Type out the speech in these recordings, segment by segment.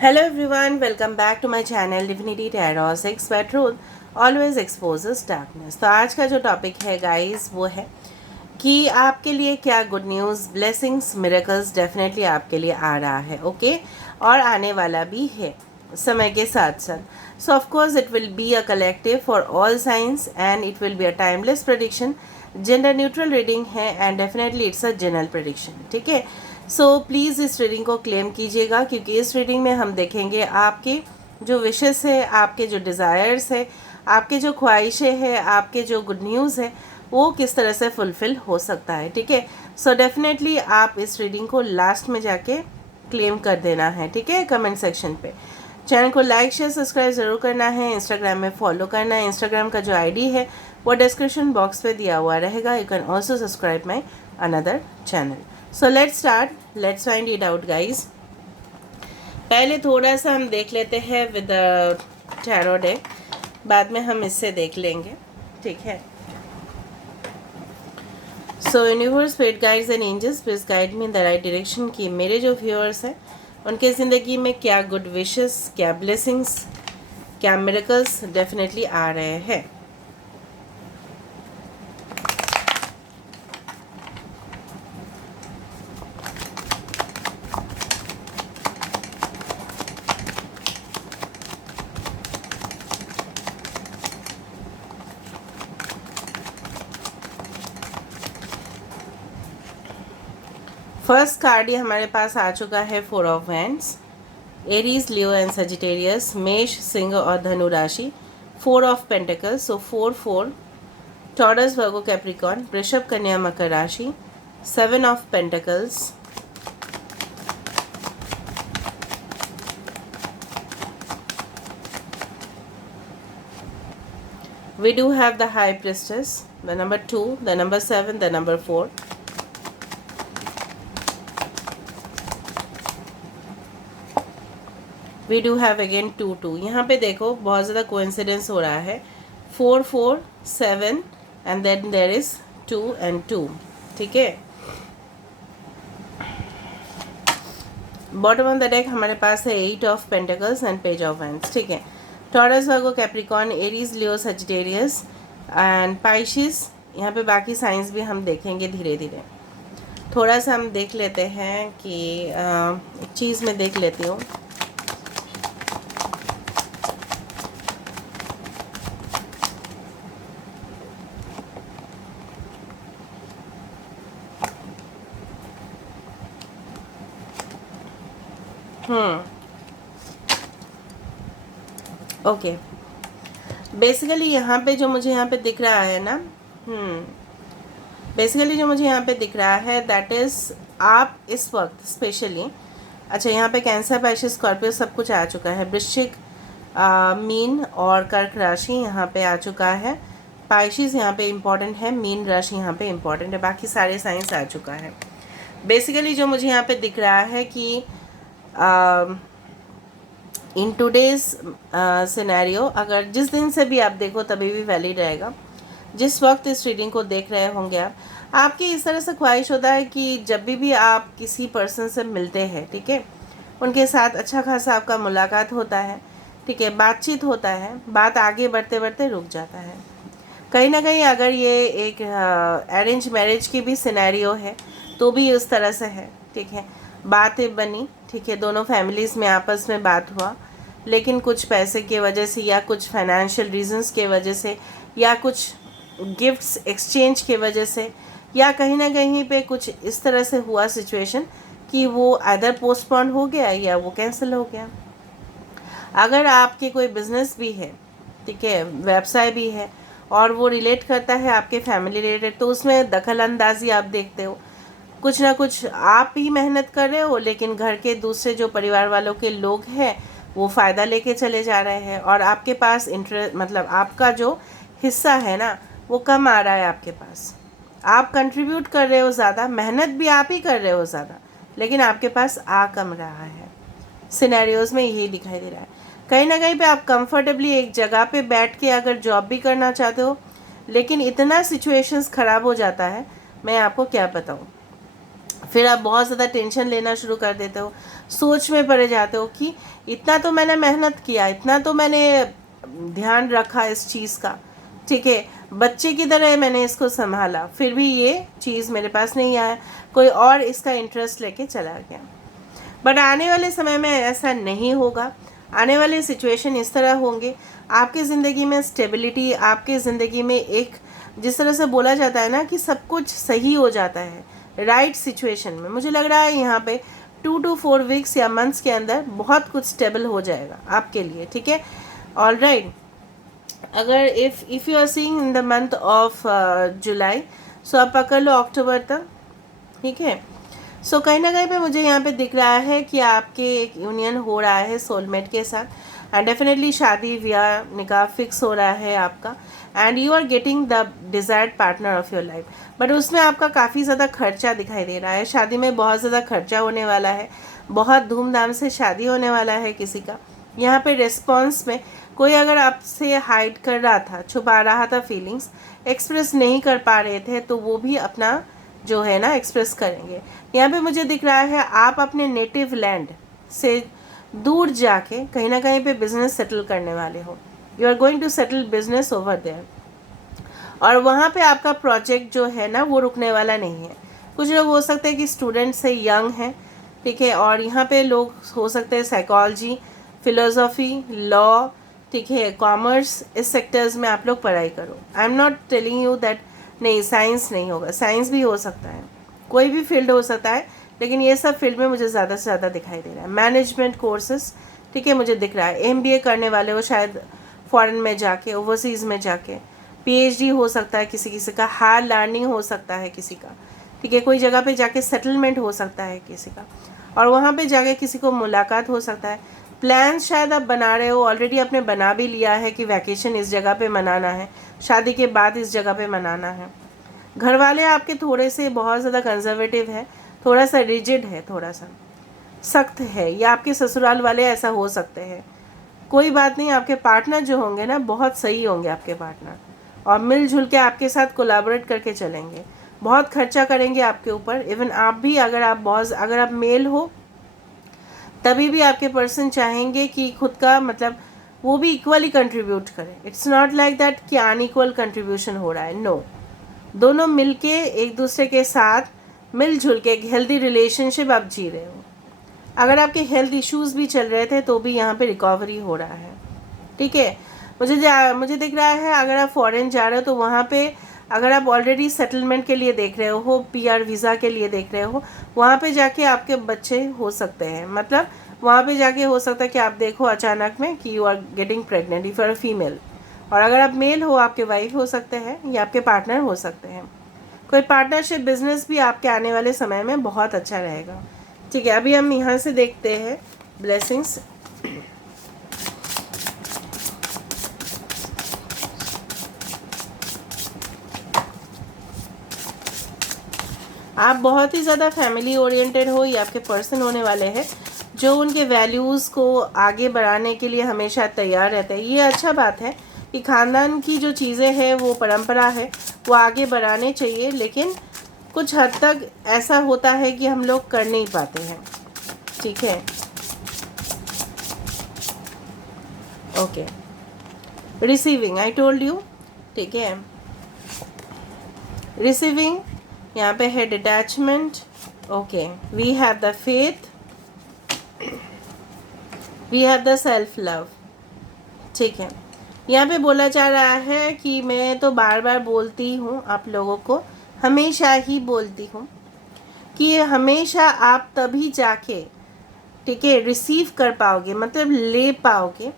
Hello everyone, welcome back to my channel Divinity Tarot 6 where truth always exposes darkness। तो आज का जो topic है गाइस वो है कि आपके लिए क्या good news, blessings, miracles definitely आपके लिए आ रहा है, ओके, और आने वाला भी है समय के साथ साथ। So of course it will be a collective for all signs and it will be a timeless prediction, gender neutral reading है and definitely it's a general prediction, ठीक है। सो प्लीज़ इस रीडिंग को क्लेम कीजिएगा क्योंकि इस reading में हम देखेंगे आपके जो विशेस है, आपके जो डिज़ायर्स है, आपके जो ख्वाहिशें हैं, आपके जो गुड न्यूज़ है वो किस तरह से फुलफ़िल हो सकता है, ठीक है। सो डेफिनेटली आप इस रीडिंग को लास्ट में जाके क्लेम कर देना है, ठीक है, कमेंट सेक्शन पे। चैनल को लाइक शेयर सब्सक्राइब ज़रूर करना है, इंस्टाग्राम में फॉलो करना है। इंस्टाग्राम का जो आईडी है वो डिस्क्रिप्शन बॉक्स पे दिया हुआ रहेगा। You can also subscribe my another channel. So let's start, let's find it out guys. पहले थोड़ा सा हम देख लेते हैं विद टैरो डेक, बाद में हम इससे देख लेंगे, ठीक है। So universe, spirit guides and angels please guide me in the right direction कि मेरे जो व्यूअर्स हैं उनके ज़िंदगी में क्या गुड विशेस, क्या ब्लेसिंग्स, क्या मिरेकल्स डेफिनेटली आ रहे हैं। फर्स्ट कार्ड ये हमारे पास आ चुका है, 4 of wands. Aries, Leo and Sagittarius, मेष, सिंह और धनु राशि। 4 of pentacles, so 4 taurus, Virgo, Capricorn, वृषभ, कन्या, मकर राशि। 7 of pentacles, we do have the high priestess, the number 2, the number 7, the number 4. We do have again 2 यहाँ पे देखो बहुत ज़्यादा कोइंसिडेंस हो रहा है। 4 7 and then there is 2 and 2, ठीक है। बॉटम ऑफ द डेक हमारे पास है 8 of pentacles and page of wands, ठीक है। Taurus, Virgo, Capricorn, Aries, Leo, Sagittarius and Pisces. यहाँ पे बाकी साइंस भी हम देखेंगे धीरे धीरे। थोड़ा सा हम देख लेते हैं कि एक चीज़ मैं देख लेती हूँ। ओके, बेसिकली यहाँ पे जो मुझे यहाँ पे दिख रहा है ना, बेसिकली जो मुझे यहाँ पे दिख रहा है दैट इज़ आप इस वक्त स्पेशली, अच्छा यहाँ पे कैंसर, पाइशिस, स्कॉर्पियो सब कुछ आ चुका है। वृश्चिक, मीन और कर्क राशि यहाँ पे आ चुका है। पाइशिस यहाँ पे इम्पॉर्टेंट है, मीन राशि यहाँ पे इम्पॉर्टेंट है, बाकी सारे साइंस आ चुका है। बेसिकली जो मुझे यहाँ पे दिख रहा है कि इन टूडेज सिनेरियो, अगर जिस दिन से भी आप देखो तभी भी वैलिड रहेगा। जिस वक्त इस रीडिंग को देख रहे होंगे आप, आपकी इस तरह से ख्वाहिश होता है कि जब भी आप किसी पर्सन से मिलते हैं, ठीक है, उनके साथ अच्छा खासा आपका मुलाकात होता है, ठीक है, बातचीत होता है, बात आगे बढ़ते बढ़ते रुक जाता है। कहीं ना कहीं अगर ये एक अरेंज मैरिज की भी सिनेरियो है तो भी उस तरह से है, ठीक है। बातें बनी, ठीक है, दोनों फैमिलीज़ में आपस में बात हुआ, लेकिन कुछ पैसे की वजह से या कुछ फाइनेंशियल रीजंस के वजह से या कुछ गिफ्ट्स एक्सचेंज के वजह से या कहीं ना कहीं पे कुछ इस तरह से हुआ सिचुएशन कि वो आइदर पोस्टपोन हो गया या वो कैंसिल हो गया। अगर आपके कोई बिजनेस भी है, ठीक है, व्यवसाय भी है और वो रिलेट करता है आपके फैमिली रिलेटेड, तो उसमें दखल अंदाजी आप देखते हो। कुछ ना कुछ आप ही मेहनत कर रहे हो लेकिन घर के दूसरे जो परिवार वालों के लोग हैं वो फ़ायदा लेके चले जा रहे हैं और आपके पास इंटरेस्ट, मतलब आपका जो हिस्सा है ना वो कम आ रहा है आपके पास। आप कंट्रीब्यूट कर रहे हो ज़्यादा, मेहनत भी आप ही कर रहे हो ज़्यादा, लेकिन आपके पास आ कम रहा है। सिनेरियोज़ में यही दिखाई दे रहा है। कहीं ना कहीं पे आप कंफर्टेबली एक जगह पे बैठ के अगर जॉब भी करना चाहते हो, लेकिन इतना सिचुएशंस ख़राब हो जाता है, मैं आपको क्या बताऊँ। फिर आप बहुत ज़्यादा टेंशन लेना शुरू कर देते हो, सोच में पड़ जाते हो कि इतना तो मैंने मेहनत किया, इतना तो मैंने ध्यान रखा इस चीज़ का, ठीक है, बच्चे की तरह मैंने इसको संभाला, फिर भी ये चीज़ मेरे पास नहीं आया, कोई और इसका इंटरेस्ट लेके चला गया। बट आने वाले समय में ऐसा नहीं होगा। आने वाले सिचुएशन इस तरह होंगे, आपकी ज़िंदगी में स्टेबिलिटी, आपकी ज़िंदगी में एक, जिस तरह से बोला जाता है ना कि सब कुछ सही हो जाता है राइट सिचुएशन में। मुझे लग रहा है यहाँ पे 2 to 4 वीक्स या मंथ्स के अंदर बहुत कुछ स्टेबल हो जाएगा आपके लिए, ठीक है। ऑल राइट, अगर if you are seeing in the month of July, so आप पकड़ लो अक्टूबर तक, ठीक है। सो कहीं ना कहीं पे मुझे यहाँ पे दिख रहा है कि आपके एक यूनियन हो रहा है सोलमेट के साथ, एंड डेफिनेटली शादी ब्याह निकाह फिक्स हो रहा है आपका, and you are getting the desired partner of your life. But उसमें आपका काफ़ी ज़्यादा खर्चा दिखाई दे रहा है, शादी में बहुत ज़्यादा खर्चा होने वाला है, बहुत धूमधाम से शादी होने वाला है किसी का। यहाँ पे रिस्पॉन्स में कोई अगर आपसे हाइड कर रहा था, छुपा रहा था फीलिंग्स, एक्सप्रेस नहीं कर पा रहे थे, तो वो भी अपना जो है ना एक्सप्रेस करेंगे। यहाँ पे मुझे दिख रहा है आप अपने नेटिव लैंड से दूर जाके कहीं ना कहीं पे बिजनेस सेटल करने वाले हो। You are going to settle business over there, और वहाँ पे आपका प्रोजेक्ट जो है ना वो रुकने वाला नहीं है। कुछ लोग हो सकते हैं कि स्टूडेंट से यंग हैं, ठीक है, और यहाँ पे लोग हो सकते हैं साइकोलॉजी, फिलोसॉफी, लॉ, ठीक है, कॉमर्स, इस सेक्टर्स में आप लोग पढ़ाई करो। I am not telling you that नहीं साइंस नहीं होगा, साइंस भी हो सकता है, कोई भी फील्ड हो सकता है, लेकिन ये सब फील्ड में मुझे ज़्यादा से ज़्यादा दिखाई दे रहा है। मैनेजमेंट कोर्सेज, ठीक है, मुझे दिख रहा है एमबीए करने वाले हो शायद फॉरेन में जाके, ओवरसीज़ में जाके, पीएचडी हो सकता है किसी किसी का, हायर लर्निंग हो सकता है किसी का, ठीक है, कोई जगह पे जाके सेटलमेंट हो सकता है किसी का, और वहाँ पे जाके किसी को मुलाकात हो सकता है। प्लान शायद आप बना रहे हो, ऑलरेडी आपने बना भी लिया है कि वैकेशन इस जगह पे मनाना है, शादी के बाद इस जगह पे मनाना है। घर वाले आपके थोड़े से बहुत ज़्यादा कंजर्वेटिव है, थोड़ा सा रिजिड है, थोड़ा सा सख्त है, या आपके ससुराल वाले ऐसा हो सकते हैं। कोई बात नहीं, आपके पार्टनर जो होंगे ना बहुत सही होंगे आपके पार्टनर, और मिलजुल के आपके साथ कोलैबोरेट करके चलेंगे, बहुत खर्चा करेंगे आपके ऊपर। इवन आप भी अगर आप मेल हो तभी भी आपके पर्सन चाहेंगे कि खुद का मतलब वो भी इक्वली कंट्रीब्यूट करें। इट्स नॉट लाइक दैट कि अनइक्वल कंट्रीब्यूशन हो रहा है, नो, दोनों मिलके एक दूसरे के साथ मिलजुल के एक हेल्दी रिलेशनशिप आप जी रहे हो। अगर आपके हेल्थ इश्यूज भी चल रहे थे तो भी यहाँ पे रिकवरी हो रहा है, ठीक है। मुझे दिख रहा है अगर आप फॉरेन जा रहे हो तो वहाँ पे अगर आप ऑलरेडी सेटलमेंट के लिए देख रहे हो, पीआर वीज़ा के लिए देख रहे हो, वहाँ पे जाके आपके बच्चे हो सकते हैं। मतलब वहाँ पे जाके हो सकता है कि आप देखो अचानक में कि you are getting pregnant if you are female, और अगर आप मेल हो आपके वाइफ हो सकते हैं या आपके पार्टनर हो सकते हैं। कोई पार्टनरशिप बिजनेस भी आपके आने वाले समय में बहुत अच्छा रहेगा, ठीक है। अभी हम यहाँ से देखते हैं ब्लेसिंग्स। आप बहुत ही ज़्यादा फैमिली ओरिएंटेड हो, ये आपके पर्सन होने वाले हैं जो उनके वैल्यूज़ को आगे बढ़ाने के लिए हमेशा तैयार रहते हैं। ये अच्छा बात है कि ख़ानदान की जो चीज़ें हैं वो परंपरा है वो आगे बढ़ाने चाहिए, लेकिन कुछ हद तक ऐसा होता है कि हम लोग कर नहीं पाते हैं, ठीक है। Okay, receiving I told you, ठीक है, रिसीविंग यहाँ पे है detachment. Okay, we have the faith, we have the self love, ठीक है। यहाँ पे बोला जा रहा है कि मैं तो बार बार बोलती हूँ आप लोगों को, हमेशा ही बोलती हूँ कि हमेशा आप तभी जाके, ठीक है, रिसीव कर पाओगे, मतलब ले पाओगे,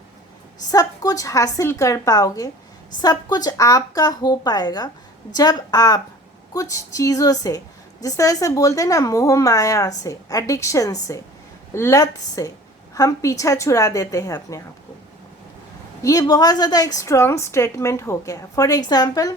सब कुछ हासिल कर पाओगे, सब कुछ आपका हो पाएगा जब आप कुछ चीज़ों से, जिस तरह से बोलते हैं ना, मोह माया से, एडिक्शन से, लत से हम पीछा छुड़ा देते हैं अपने आप को। ये बहुत ज़्यादा एक स्ट्रॉन्ग स्टेटमेंट हो गया। फॉर एग्ज़ाम्पल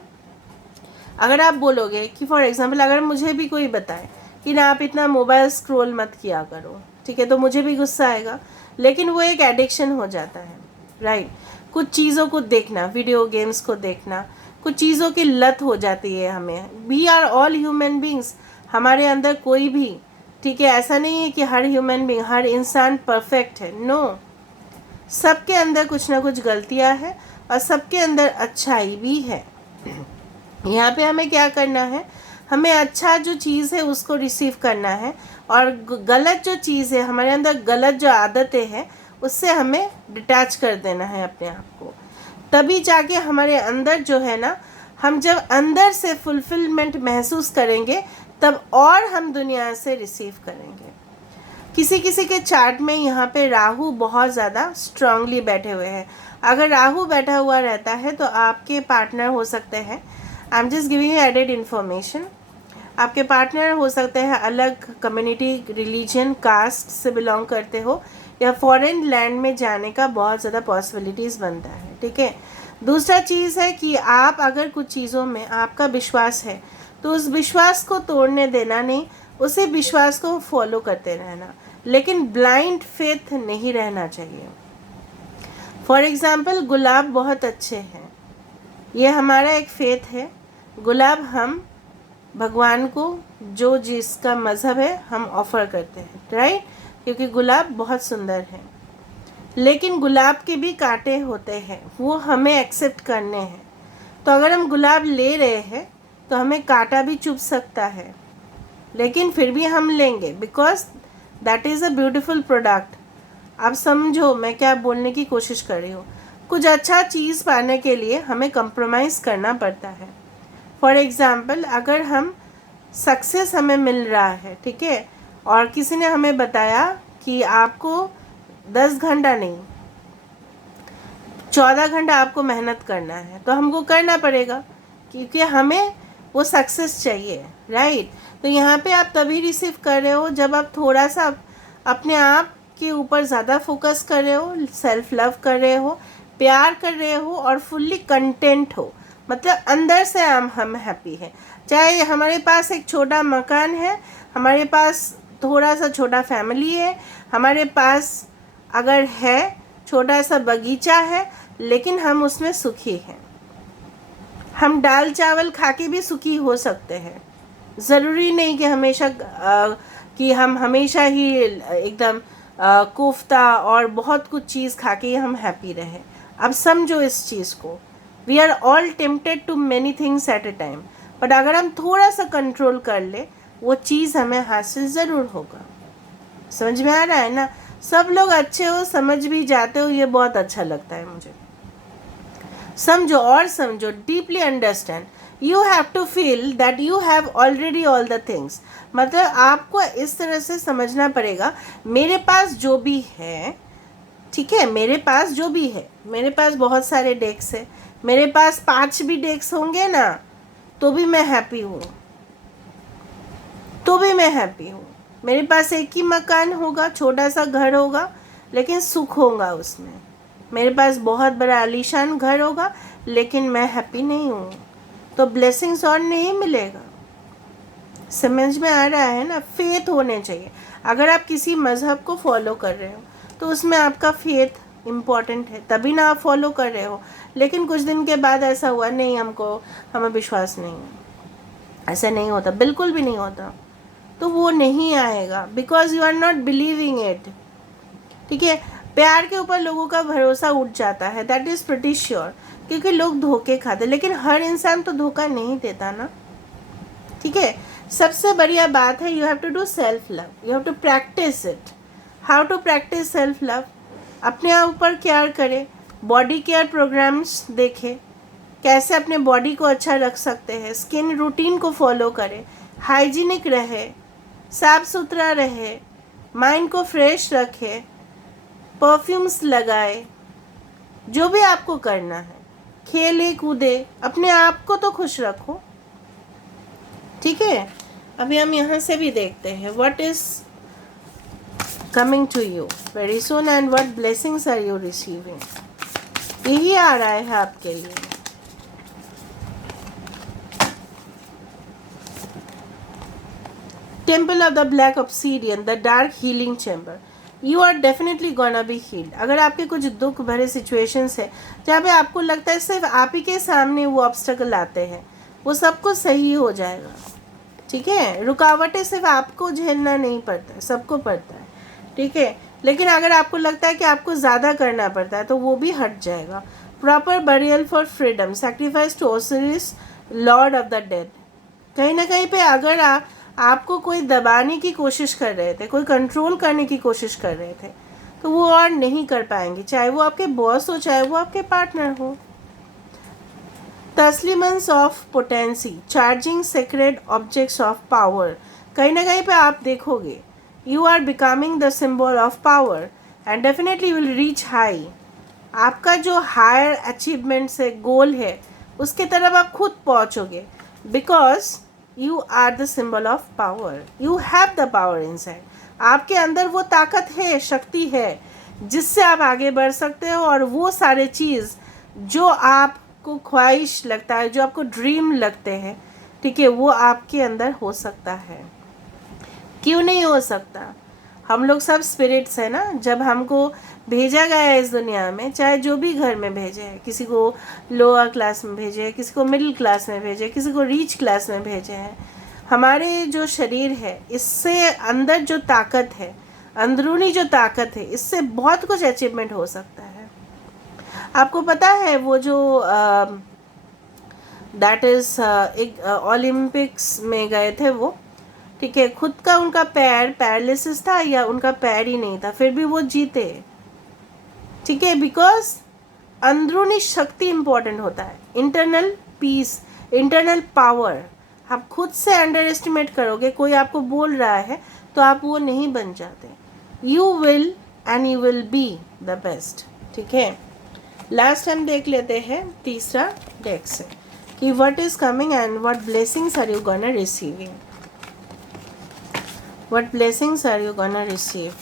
अगर आप बोलोगे कि फॉर एग्ज़ाम्पल अगर मुझे भी कोई बताए कि ना आप इतना मोबाइल स्क्रॉल मत किया करो, ठीक है, तो मुझे भी गुस्सा आएगा, लेकिन वो एक एडिक्शन हो जाता है, राइट। कुछ चीज़ों को देखना, वीडियो गेम्स को देखना, कुछ चीज़ों की लत हो जाती है हमें। We are all human beings, हमारे अंदर कोई भी, ठीक है, ऐसा नहीं है कि हर ह्यूमन बीइंग, हर इंसान परफेक्ट है, नो, सबके अंदर कुछ ना कुछ गलतियां हैं और सबके अंदर अच्छाई भी है। यहाँ पे हमें क्या करना है, हमें अच्छा जो चीज़ है उसको रिसीव करना है, और गलत जो चीज़ है, हमारे अंदर गलत जो आदतें हैं, उससे हमें डिटैच कर देना है अपने आप को। तभी जाके हमारे अंदर जो है ना, हम जब अंदर से फुलफिलमेंट महसूस करेंगे तब और हम दुनिया से रिसीव करेंगे। किसी किसी के चार्ट में यहाँ पे राहु बहुत ज़्यादा स्ट्रांगली बैठे हुए हैं। अगर राहु बैठा हुआ रहता है तो आपके पार्टनर हो सकते हैं, I am just giving you added information, आपके पार्टनर हो सकते हैं अलग कम्युनिटी, रिलीजन, कास्ट से बिलोंग करते हो, या फॉरेन लैंड में जाने का बहुत ज़्यादा पॉसिबिलिटीज़ बनता है, ठीक है। दूसरा चीज़ है कि आप अगर कुछ चीज़ों में आपका विश्वास है तो उस विश्वास को तोड़ने देना नहीं, उसी विश्वास को फॉलो करते रहना, लेकिन ब्लाइंड फेथ नहीं रहना चाहिए। फॉर एग्ज़ाम्पल, गुलाब बहुत अच्छे हैं, ये हमारा एक फेथ है। गुलाब हम भगवान को, जो जिसका मज़हब है, हम ऑफ़र करते हैं, राइट, क्योंकि गुलाब बहुत सुंदर है। लेकिन गुलाब के भी कांटे होते हैं, वो हमें एक्सेप्ट करने हैं। तो अगर हम गुलाब ले रहे हैं तो हमें कांटा भी चुभ सकता है, लेकिन फिर भी हम लेंगे, because that is a beautiful product. आप समझो मैं क्या बोलने की कोशिश कर रही हूँ। कुछ अच्छा चीज़ पाने के लिए हमें कंप्रोमाइज़ करना पड़ता है। फॉर एग्ज़ाम्पल, अगर हम सक्सेस हमें मिल रहा है, ठीक है, और किसी ने हमें बताया कि आपको 10 घंटा नहीं 14 घंटा आपको मेहनत करना है, तो हमको करना पड़ेगा, क्योंकि हमें वो सक्सेस चाहिए, राइट। तो यहाँ पे आप तभी रिसीव कर रहे हो जब आप थोड़ा सा अपने आप के ऊपर ज़्यादा फोकस कर रहे हो, सेल्फ लव कर रहे हो, प्यार कर रहे हो, और फुल्ली कंटेंट हो, मतलब अंदर से हम हैप्पी हैं। चाहे हमारे पास एक छोटा मकान है, हमारे पास थोड़ा सा छोटा फैमिली है, हमारे पास अगर है छोटा सा बगीचा है, लेकिन हम उसमें सुखी हैं। हम दाल चावल खा के भी सुखी हो सकते हैं, ज़रूरी नहीं कि हम हमेशा ही एकदम कोफ्ता और बहुत कुछ चीज़ खा के हम हैप्पी रहे। अब समझो इस चीज़ को, we are all tempted to many things at a time, but अगर हम थोड़ा सा कंट्रोल कर ले, वो चीज़ हमें हासिल ज़रूर होगा। समझ में आ रहा है ना? सब लोग अच्छे हो, समझ भी जाते हो, ये बहुत अच्छा लगता है मुझे। समझो और समझो, deeply understand. You have to feel that you have already all the things. मतलब आपको इस तरह से समझना पड़ेगा, मेरे पास जो भी है, ठीक है, मेरे पास जो भी है, मेरे पास बहुत सारे डेक्स है, मेरे पास 5 भी डेक्स होंगे ना, तो भी मैं हैप्पी हूँ, तो भी मैं हैप्पी हूँ। मेरे पास एक ही मकान होगा, छोटा सा घर होगा, लेकिन सुख होगा उसमें। मेरे पास बहुत बड़ा आलीशान घर होगा, लेकिन मैं हैप्पी नहीं हूँ, तो ब्लेसिंग्स और नहीं मिलेगा। समझ में आ रहा है ना? फेथ होने चाहिए। अगर आप किसी मज़हब को फॉलो कर रहे हो तो उसमें आपका फेथ इम्पॉर्टेंट है, तभी ना आप फॉलो कर रहे हो। लेकिन कुछ दिन के बाद ऐसा हुआ, नहीं, हमें विश्वास नहीं है, ऐसा नहीं होता, बिल्कुल भी नहीं होता, तो वो नहीं आएगा, because you are not believing it, ठीक है। प्यार के ऊपर लोगों का भरोसा उठ जाता है, दैट इज़ प्रिटी श्योर, क्योंकि लोग धोखे खाते, लेकिन हर इंसान तो धोखा नहीं देता ना, ठीक है। सबसे बढ़िया बात है, you have to do self love, you have to practice it. How to practice self love? अपने आप ऊपर केयर करें, बॉडी केयर प्रोग्राम्स देखें, कैसे अपने बॉडी को अच्छा रख सकते हैं, स्किन रूटीन को फॉलो करें, हाइजीनिक रहे, साफ सुथरा रहे, माइंड को फ्रेश रखे, परफ्यूम्स लगाए, जो भी आपको करना है, खेले कूदे, अपने आप को तो खुश रखो, ठीक है। अभी हम यहाँ से भी देखते हैं what is coming to you very soon and what blessings are you receiving. यही आ रहा है आपके लिए। Temple of the black obsidian, the dark healing chamber, you are definitely gonna be healed. अगर आपके कुछ दुख भरे सिचुएशंस है जहाँ पे आपको लगता है सिर्फ आप ही के सामने वो ऑब्स्टेकल आते हैं, वो सब कुछ सही हो जाएगा, ठीक है, रुकावटें सिर्फ आपको झेलना नहीं पड़ता, सबको पड़ता है, ठीक है। लेकिन अगर आपको लगता है कि आपको ज़्यादा करना पड़ता है तो वो भी हट जाएगा। Proper burial for freedom, sacrifice to Osiris lord of the dead. कहीं ना कहीं पे अगर आपको कोई दबाने की कोशिश कर रहे थे, कोई कंट्रोल करने की कोशिश कर रहे थे, तो वो और नहीं कर पाएंगे, चाहे वो आपके बॉस हो चाहे वो आपके पार्टनर हो। Talismans of potency, charging sacred objects of power. कहीं ना कहीं पे आप देखोगे you are becoming the symbol of power and definitely will reach high. आपका जो हायर अचीवमेंट से गोल है उसके तरफ आप खुद पहुंचोगे, because you are the symbol of power, you have the power inside. आपके अंदर वो ताकत है, शक्ति है, जिससे आप आगे बढ़ सकते हो और वो सारे चीज़ जो आपको ख्वाहिश लगता है, जो आपको ड्रीम लगते हैं, ठीक है, वो आपके अंदर हो सकता है। क्यों नहीं हो सकता? हम लोग सब स्पिरिट्स हैं ना। जब हमको भेजा गया है इस दुनिया में, चाहे जो भी घर में भेजे है, किसी को लोअर क्लास में भेजे, किसी को मिडिल क्लास में भेजे, किसी को रीच क्लास में भेजे हैं, हमारे जो शरीर है इससे अंदर जो ताकत है, अंदरूनी जो ताकत है, इससे बहुत कुछ अचीवमेंट हो सकता है। आपको पता है वो जो दैट इज़ एक ओलंपिक्स में गए थे वो, ठीक है, खुद का उनका पैर पैरालिसिस था या उनका पैर ही नहीं था, फिर भी वो जीते, ठीक है, बिकॉज अंदरूनी शक्ति इम्पोर्टेंट होता है, इंटरनल पीस, इंटरनल पावर। आप खुद से अंडर एस्टिमेट करोगे, कोई आपको बोल रहा है तो आप वो नहीं बन जाते। You will and you will be the best, ठीक है। लास्ट हम देख लेते हैं तीसरा डेक से कि what is coming and what blessings are you gonna receiving, what blessings are you gonna receive.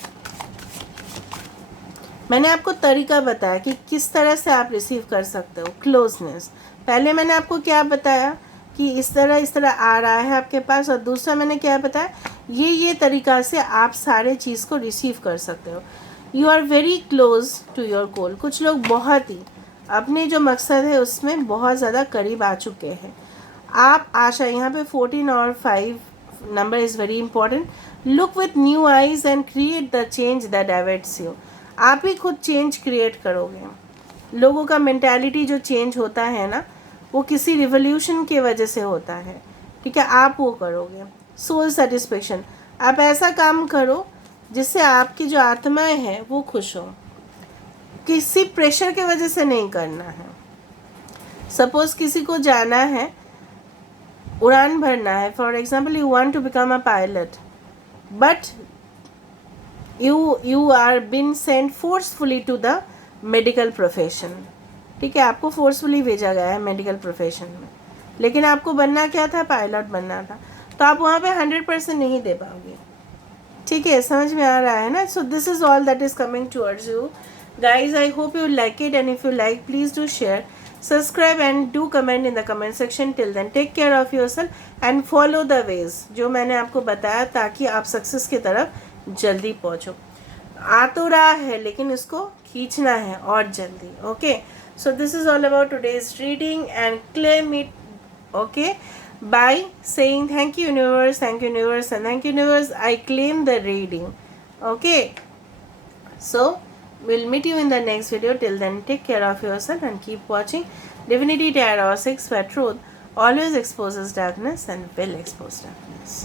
मैंने आपको तरीका बताया कि किस तरह से आप रिसीव कर सकते हो क्लोजनेस। पहले मैंने आपको क्या बताया कि इस तरह आ रहा है आपके पास, और दूसरा मैंने क्या बताया, ये तरीका से आप सारे चीज़ को रिसीव कर सकते हो। You are very close to your goal. कुछ लोग बहुत ही अपने जो मकसद है उसमें बहुत ज़्यादा करीब आ चुके हैं। आप आशा, यहाँ पे 14 और 5 number is very important. Look with new eyes and create the change that diverts you. आप ही खुद चेंज क्रिएट करोगे। लोगों का मेंटालिटी जो चेंज होता है ना, वो किसी रिवोल्यूशन की वजह से होता है, ठीक है, आप वो करोगे। सोल सेटिस्फेक्शन, आप ऐसा काम करो जिससे आपकी जो आत्माएं हैं वो खुश हो, किसी प्रेशर के वजह से नहीं करना है। सपोज किसी को जाना है, उड़ान भरना है, for example you want to become a pilot, but you are been sent forcefully to the medical profession, ठीक है, आपको फोर्सफुली भेजा गया है मेडिकल प्रोफेशन में, लेकिन आपको बनना क्या था, पायलट बनना था, तो आप वहाँ पे 100% नहीं दे पाओगे, ठीक है, समझ में आ रहा है ना। So this is all that is coming towards you guys. I hope you like it, and if you like, please do share, subscribe and do comment in the comment section. Till then, take care of yourself and follow the ways जो मैंने आपको बताया, ताकि आप success की तरफ जल्दी पहुँचो। आ तो रहा है लेकिन इसको खींचना है और जल्दी। Okay, so this is all about today's reading and claim it, okay, by saying thank you universe, thank you universe, and thank you universe, I claim the reading. Okay, so we'll meet you in the next video. Till then, take care of yourself and keep watching Divinity Tarot 6, where truth always exposes darkness and will expose darkness.